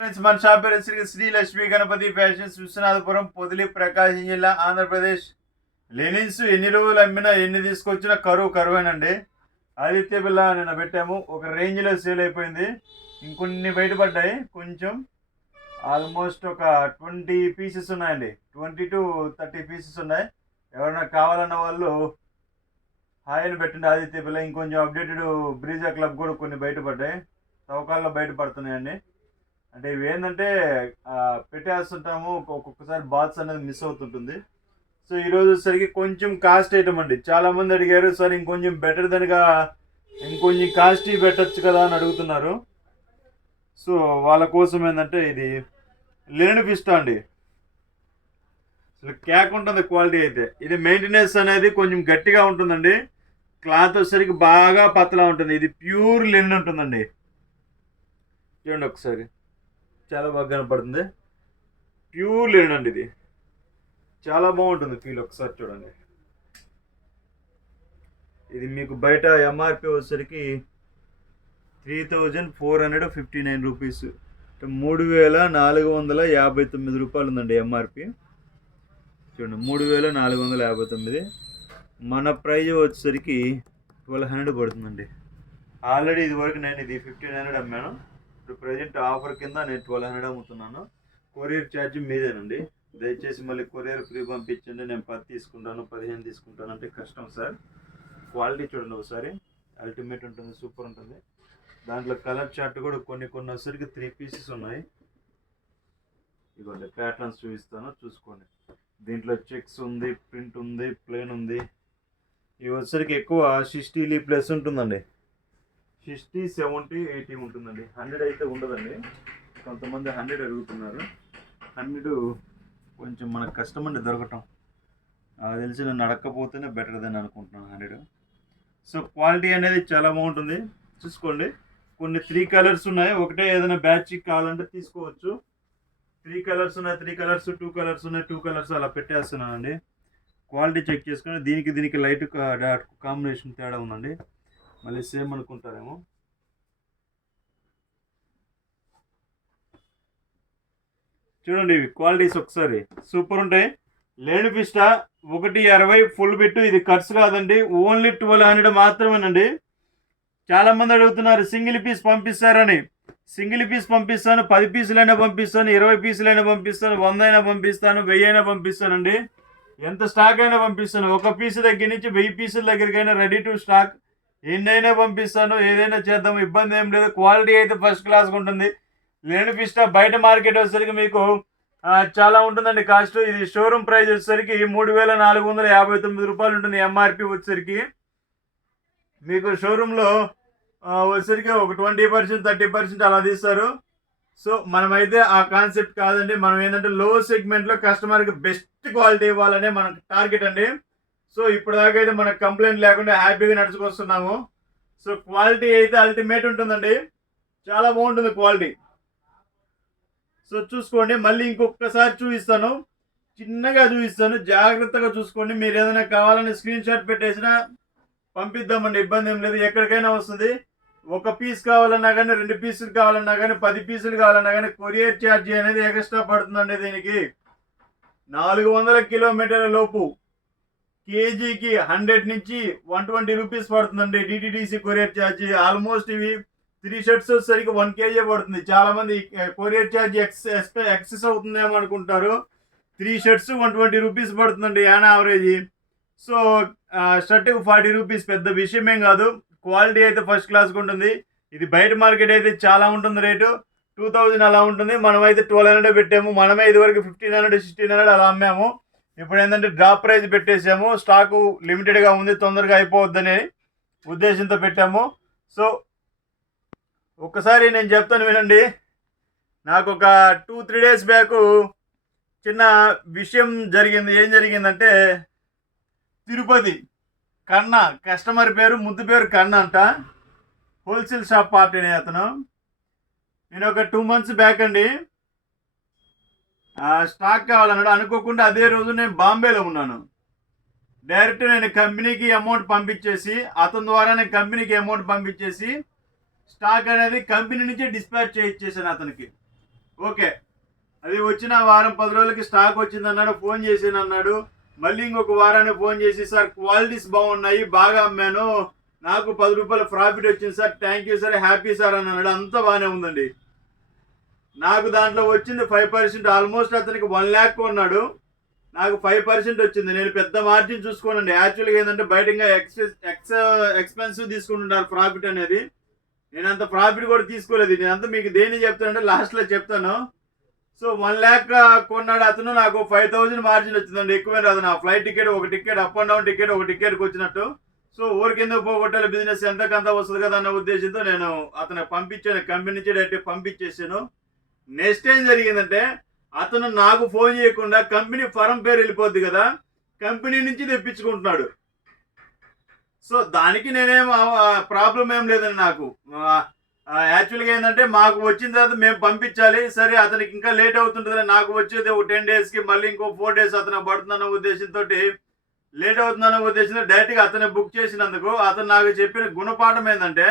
Friends, మన shop పేరు Shri Lakshmi Ganapati fashions, Viswanathapuram, Podili, ప్రకాశం జిల్లా, ఆంధ్రప్రదేశ్. లెనిన్స్ ఎన్ని రోజులు అమ్మినా ఎన్ని తీసుకొచ్చినా కరువేనండి. ఆదిత్య బిల్ల నిన్న పెట్టాము, ఒక రేంజ్లో సేల్ అయిపోయింది. ఇంకొన్ని బయటపడ్డాయి. కొంచెం ఆల్మోస్ట్ ఒక 20 పీసెస్ ఉన్నాయండి. 20 to 30 పీసెస్ ఉన్నాయి. ఎవరైనా కావాలన్న వాళ్ళు హాయిని పెట్టండి. ఆదిత్య బిల్ల ఇంకొంచెం అప్డేటెడ్ బ్రీజా క్లబ్ కూడా కొన్ని బయటపడ్డాయి. తవ్వకాల్లో బయటపడుతున్నాయండి. అంటే ఇవి ఏంటంటే పెట్టేస్తుంటాము, ఒక్కొక్కసారి బాత్స్ అనేది మిస్ అవుతుంటుంది. సో ఈరోజు వచ్చేసరికి కొంచెం కాస్ట్ ఐటమ్ అండి. చాలామంది అడిగారు, సార్ ఇంకొంచెం బెటర్ దనిగా ఇంకొంచెం కాస్ట్లీ పెట్టచ్చు కదా అని అడుగుతున్నారు. సో వాళ్ళ కోసం ఏంటంటే ఇది లినెన్ పిస్టా అండి. అసలు క్యాక్ ఉంటుంది క్వాలిటీ అయితే. ఇది మెయింటెనెన్స్ అనేది కొంచెం గట్టిగా ఉంటుందండి. క్లాత్ వచ్చేసరికి బాగా పతలా ఉంటుంది. ఇది ప్యూర్ లినెన్ ఉంటుందండి. చూడండి ఒకసారి, చాలా బాగా కనపడుతుంది. ప్యూర్ లినెన్ అండి. ఇది చాలా బాగుంటుంది ఫీల్. ఒకసారి చూడండి. ఇది మీకు బయట ఎంఆర్పి వచ్చేసరికి 3459 రూపీస్, 3459 రూపాయలు ఉందండి ఎంఆర్పి. చూడండి, 3459. మన ప్రైజ్ వచ్చేసరికి 1200 పడుతుందండి. ఆల్రెడీ ఇది వరకు నేను ఇది 1500 అమ్మాను. ఇప్పుడు ప్రజెంట్ ఆఫర్ కింద నేను 1200 అమ్ముతున్నాను. కొరియర్ ఛార్జ్ మీదేనండి. దయచేసి మళ్ళీ కొరియర్ ఫ్రీ పంపించండి, నేను 10 తీసుకుంటాను 15 తీసుకుంటాను అంటే కష్టం సార్. క్వాలిటీ చూడండి ఒకసారి, అల్టిమేట్ ఉంటుంది, సూపర్ ఉంటుంది. దాంట్లో కలర్ చార్ట్ కూడా కొన్ని వచ్చేసరికి 3 పీసెస్ ఉన్నాయి. ఇదిగోండి, ప్యాటర్న్స్ చూపిస్తాను, చూసుకోండి. దీంట్లో చెక్స్ ఉంది, ప్రింట్ ఉంది, ప్లెయిన్ ఉంది. ఇవి వచ్చేసరికి ఎక్కువ 60 ప్లస్ ఉంటుందండి. 60, 70, 80 ఉంటుందండి. 100 అయితే ఉండదండి. కొంతమంది 100 అడుగుతున్నారు. 100 కొంచెం మనకు కష్టం అండి దొరకటం. తెలిసి నేను అడగకపోతేనే బెటర్దని అనుకుంటున్నాను 100. సో క్వాలిటీ అనేది చాలా బాగుంటుంది, చూసుకోండి. కొన్ని 3 కలర్స్ ఉన్నాయి. ఒకటే ఏదైనా బ్యాచ్ కావాలంటే తీసుకోవచ్చు. 3 కలర్స్ ఉన్నాయి, 3 కలర్స్, 2 కలర్స్ ఉన్నాయి, 2 కలర్స్ అలా పెట్టేస్తున్నానండి. క్వాలిటీ చెక్ చేసుకొని దీనికి లైట్ కాంబినేషన్ తేడా ఉందండి. మళ్ళీ సేమ్ అనుకుంటారేమో. చూడండి, ఇవి క్వాలిటీస్ ఒకసారి సూపర్ ఉంటాయి. Linen పిస్టా 160 full bit. ఇది ఖర్చు కాదండి, ఓన్లీ 1200 మాత్రమేనండి. చాలామంది అడుగుతున్నారు సింగిల్ పీస్ పంపిస్తారని. సింగిల్ పీస్ పంపిస్తాను, 10 పీసులైనా పంపిస్తాను, 20 పీసులైనా పంపిస్తాను, 100 అయినా పంపిస్తాను, 1000 అయినా పంపిస్తానండి. ఎంత స్టాక్ అయినా పంపిస్తాను. ఒక పీసు దగ్గర నుంచి 1000 పీసుల దగ్గరికైనా రెడీ టు స్టాక్. ఎన్నైనా పంపిస్తాను, ఏదైనా చేద్దాం, ఇబ్బంది ఏం లేదు. క్వాలిటీ అయితే ఫస్ట్ క్లాస్గా ఉంటుంది. లినెన్ పిస్టా బయట మార్కెట్ వచ్చేసరికి మీకు చాలా ఉంటుందండి కాస్ట్. ఇది షోరూమ్ ప్రైస్ వచ్చేసరికి 3459 రూపాయలు ఉంటుంది. ఎంఆర్పి వచ్చేసరికి మీకు షోరూంలో వచ్చేసరికి ఒక 20%, 30% అలా తీస్తారు. సో మనమైతే ఆ కాన్సెప్ట్ కాదండి. మనం ఏంటంటే లో సెగ్మెంట్లో కస్టమర్కి బెస్ట్ క్వాలిటీ ఇవ్వాలనే మనకు టార్గెట్ అండి. సో ఇప్పటిదాకా అయితే మనకు కంప్లైంట్ లేకుండా హ్యాపీగా నడుచుకొస్తున్నాము. సో క్వాలిటీ అయితే అల్టిమేట్ ఉంటుందండి, చాలా బాగుంటుంది క్వాలిటీ. సో చూసుకోండి, మళ్ళీ ఇంకొకసారి చూపిస్తాను, చిన్నగా చూపిస్తాను, జాగ్రత్తగా చూసుకోండి. మీరు ఏదైనా కావాలని స్క్రీన్ షాట్ పెట్టేసినా పంపిద్దామండి, ఇబ్బంది ఏం లేదు. ఎక్కడికైనా వస్తుంది. ఒక పీస్ కావాలన్నా కానీ, 2 పీసులు కావాలన్నా కానీ, 10 పీసులు కావాలన్నా కానీ కొరియర్ ఛార్జీ అనేది ఎక్స్ట్రా పడుతుందండి. దీనికి 400 కిలోమీటర్ల లోపు కేజీకి 100 నుంచి 120 రూపీస్ పడుతుందండి డిటిడిసి కొరియర్ ఛార్జీ. ఆల్మోస్ట్ ఇవి 3 షర్ట్స్ వచ్చేసరికి 1 కేజీ పడుతుంది. చాలామంది కొరియర్ ఛార్జీ ఎక్సెస్ అవుతుందేమో అనుకుంటారు. 3 షర్ట్స్ 120 రూపీస్ పడుతుందండి యాన్ యావరేజ్. సో షర్ట్కి 40 రూపీస్ పెద్ద విషయమేం కాదు. క్వాలిటీ అయితే ఫస్ట్ క్లాస్గా ఉంటుంది. ఇది బయట మార్కెట్ అయితే చాలా ఉంటుంది, రేటు 2000 అలా ఉంటుంది. మనమైతే 1200 పెట్టాము. మనమే ఇదివరకు 1500, 1600 అలా అమ్మాము. ఇప్పుడు ఏంటంటే డ్రాప్ ప్రైస్ పెట్టేసాము. స్టాకు లిమిటెడ్గా ఉంది, తొందరగా అయిపోవద్దని ఉద్దేశంతో పెట్టాము. సో ఒక్కసారి నేను చెప్తాను వినండి. నాకు ఒక 2-3 డేస్ బ్యాక్ చిన్న విషయం జరిగింది. ఏం జరిగిందంటే, తిరుపతి కన్నా, కస్టమర్ పేరు ముద్దు పేరు కన్నా అంట, హోల్సేల్ షాప్ పార్టీ అనే అతను. నేను ఒక 2 months బ్యాక్ అండి స్టాక్ కావాలన్నాడు. అనుకోకుండా అదే రోజు నేను బాంబేలో ఉన్నాను. డైరెక్ట్ నేను కంపెనీకి అమౌంట్ పంపించేసి, అతని ద్వారా నేను కంపెనీకి అమౌంట్ పంపించేసి స్టాక్ అనేది కంపెనీ నుంచి డిస్పాచ్ చేయించేసాను అతనికి. ఓకే, అది వచ్చిన వారం 10 రోజులకి స్టాక్ వచ్చింది అన్నాడు, ఫోన్ చేసాను అన్నాడు. మళ్ళీ ఇంకొక వారానికి ఫోన్ చేసి సార్ క్వాలిటీస్ బాగున్నాయి, బాగా అమ్మాను, నాకు 10 రూపాయల ప్రాఫిట్ వచ్చింది sir, thank you sir, happy sir అని అన్నాడు. అంతా బాగానే ఉందండి. నాకు దాంట్లో వచ్చింది 5%. ఆల్మోస్ట్ అతనికి 1 lakh కొన్నాడు, నాకు 5% వచ్చింది. నేను పెద్ద మార్జిన్ చూసుకోనండి. యాక్చువల్గా ఏంటంటే బయట ఇంకా ఎక్స్పెన్సివ్ తీసుకుంటుంటారు ప్రాఫిట్ అనేది. నేను అంత ప్రాఫిట్ కూడా తీసుకోలేదు. నేను అంతా మీకు దేని చెప్తానంటే లాస్ట్లో చెప్తాను. సో 1 lakh కొన్నాడు అతను, నాకు 5,000 మార్జిన్ వచ్చిందండి. ఎక్కువే రాదు. నా ఫ్లైట్ టికెట్, ఒక ticket up and down ticket, ఒక టికెట్కి వచ్చినట్టు. సో ఊరికి ఎందుకు పోగొట్టాలి, బిజినెస్ ఎంతకంతా వస్తుంది కదా అన్న ఉద్దేశంతో నేను అతను పంపించాను, కంపెనీ నుంచి డైరెక్ట్ పంపించేసాను. నెక్స్ట్ ఏం జరిగిందంటే అతను నాకు ఫోన్ చేయకుండా కంపెనీ ఫరం పేరు వెళ్ళిపోద్ది కదా, కంపెనీ నుంచి తెప్పించుకుంటున్నాడు. సో దానికి నేనేం ప్రాబ్లం ఏం లేదండి నాకు. యాక్చువల్గా ఏంటంటే మాకు వచ్చిన తర్వాత మేము పంపించాలి. సరే అతనికి ఇంకా లేట్ అవుతుంటుంది, నాకు వచ్చేది ఒక 10 daysకి, మళ్ళీ ఇంకో 4 days అతను పడుతుందన్న ఉద్దేశంతో, లేట్ అవుతుందన్న ఉద్దేశంతో డైరెక్ట్గా అతను బుక్ చేసినందుకు అతను నాకు చెప్పిన గుణపాఠం ఏంటంటే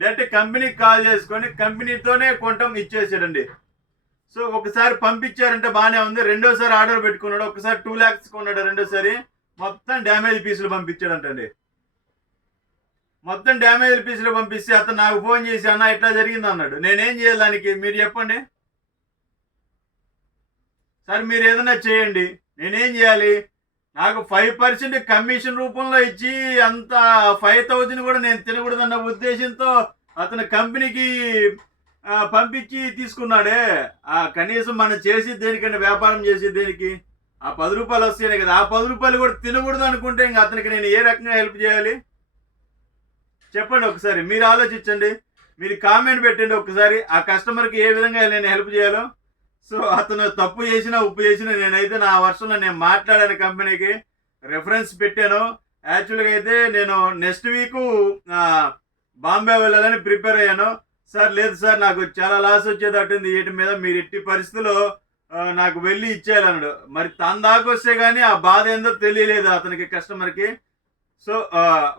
డైరెక్ట్ కంపెనీకి కాల్ చేసుకొని కంపెనీతోనే కొంటాం ఇచ్చేసాడండి. సో ఒకసారి పంపించారంటే బాగానే ఉంది. రెండోసారి ఆర్డర్ పెట్టుకున్నాడు, ఒకసారి 2 lakhs కొన్నాడు, రెండోసారి మొత్తం డ్యామేజ్ పీసులు పంపించాడంటండి. మొత్తం డ్యామేజ్ పీసులు పంపిస్తే అతను నాకు ఫోన్ చేసి అన్న ఇట్లా జరిగింది అన్నాడు. నేనేం చేయాలి దానికి, మీరు చెప్పండి సార్, మీరు ఏదైనా చేయండి, నేనేం చేయాలి? నాకు 5% కమిషన్ రూపంలో ఇచ్చి అంత 5,000 కూడా నేను తినకూడదన్న ఉద్దేశంతో అతను కంపెనీకి పంపించి తీసుకున్నాడే. కనీసం మనం చేసి దేనికంటే, వ్యాపారం చేసి దేనికి, ఆ 10 రూపాయలు వస్తేనే కదా. ఆ 10 రూపాయలు కూడా తినకూడదు అనుకుంటే ఇంకా అతనికి నేను ఏ రకంగా హెల్ప్ చేయాలి చెప్పండి ఒకసారి. మీరు ఆలోచించండి, మీరు కామెంట్ పెట్టండి ఒకసారి, ఆ కస్టమర్కి ఏ విధంగా నేను హెల్ప్ చేయాలో. సో అతను తప్పు చేసినా ఉప్పు చేసినా నేనైతే నా వర్షంలో నేను మాట్లాడాను, కంపెనీకి రెఫరెన్స్ పెట్టాను. యాక్చువల్గా అయితే నేను నెక్స్ట్ వీక్ బాంబే వెళ్ళాలని ప్రిపేర్ అయ్యాను. సార్ లేదు సార్, నాకు చాలా లాస్ వచ్చేటట్టుంది వీటి మీద, మీరు ఎట్టి పరిస్థితుల్లో నాకు వెళ్ళి ఇచ్చేయాలన్నాడు. మరి తన దాకా వస్తే కానీ ఆ బాధ ఏందో తెలియలేదు అతనికి, కస్టమర్కి. సో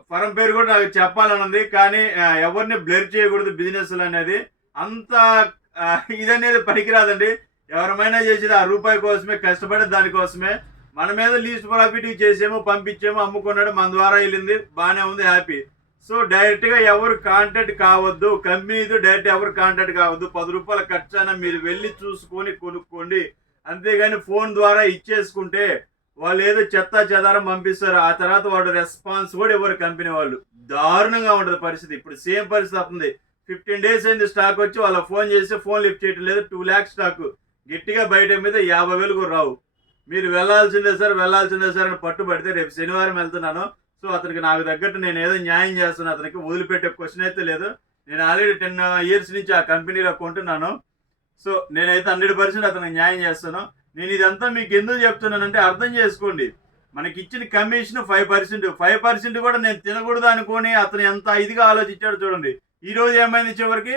ఫరం పేరు కూడా నాకు చెప్పాలని ఉంది, కానీ ఎవరిని బ్లర్ చేయకూడదు బిజినెస్లు అనేది. అంత ఇదనేది పనికిరాదండి. ఎవరమైనా చేసేది ఆ రూపాయి కోసమే, కష్టపడే దానికోసమే. మన మీద లీస్ట్ ప్రాఫిట్ చేసాము, పంపించాము, అమ్ముకున్నాడు, మన ద్వారా వెళ్ళింది, బాగానే ఉంది, హ్యాపీ. సో డైరెక్ట్గా ఎవరు కాంటాక్ట్ కావద్దు, కంపెనీతో డైరెక్ట్ ఎవరు కాంటాక్ట్ కావద్దు. 10 రూపాయల ఖర్చు అయినా మీరు వెళ్ళి చూసుకొని కొనుక్కోండి. అంతేగాని ఫోన్ ద్వారా ఇచ్చేసుకుంటే వాళ్ళు ఏదో చెత్త చెదారం పంపిస్తారు, ఆ తర్వాత వాడు రెస్పాన్స్ కూడా ఎవరు కంపెనీ వాళ్ళు. దారుణంగా ఉంటుంది పరిస్థితి. ఇప్పుడు సేమ్ పరిస్థితి అవుతుంది. 15 days అయింది స్టాక్ వచ్చి, వాళ్ళ ఫోన్ చేస్తే ఫోన్ లిఫ్ట్ చేయటం లేదు. 2 lakhs స్టాక్ గట్టిగా బయట మీద 50,000 కూడా రావు. మీరు వెళ్ళాల్సిందే సార్, వెళ్ళాల్సిందే సార్ అని పట్టుబడితే రేపు శనివారం వెళ్తున్నాను. సో అతనికి నాకు తగ్గట్టు నేను ఏదో న్యాయం చేస్తున్నాను. అతనికి వదిలిపెట్టే క్వశ్చన్ అయితే లేదు. నేను ఆల్రెడీ 10 years నుంచి ఆ కంపెనీలో కొంటున్నాను. సో నేనైతే 100% అతనికి న్యాయం చేస్తాను. నేను ఇదంతా మీకు ఎందుకు చెప్తున్నానంటే అర్థం చేసుకోండి. మనకి ఇచ్చిన కమిషన్ 5% కూడా నేను తినకూడదు అనుకొని అతను ఎంత ఇదిగా ఆలోచించాడు చూడండి. ఈ రోజు ఏమైంది, చివరికి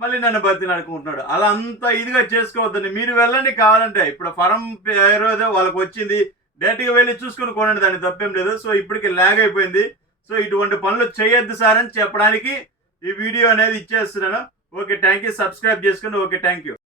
మళ్ళీ నన్ను బతిలాడుకుంటున్నాడు. అలా అంత ఇదిగా చేసుకోవద్దండి. మీరు వెళ్ళండి కావాలంటే. ఇప్పుడు ఫరం పేరు వాళ్ళకి వచ్చింది, డైరెక్ట్గా వెళ్ళి చూసుకుని కొనండి, దానికి తప్పేం లేదు. సో ఇప్పటికి ల్యాగ్ అయిపోయింది. సో ఇటువంటి పనులు చేయొద్దు సార్ అని చెప్పడానికి ఈ వీడియో అనేది ఇచ్చేస్తున్నాను. Okay, thank you. సబ్స్క్రైబ్ చేసుకోండి. Okay, thank you.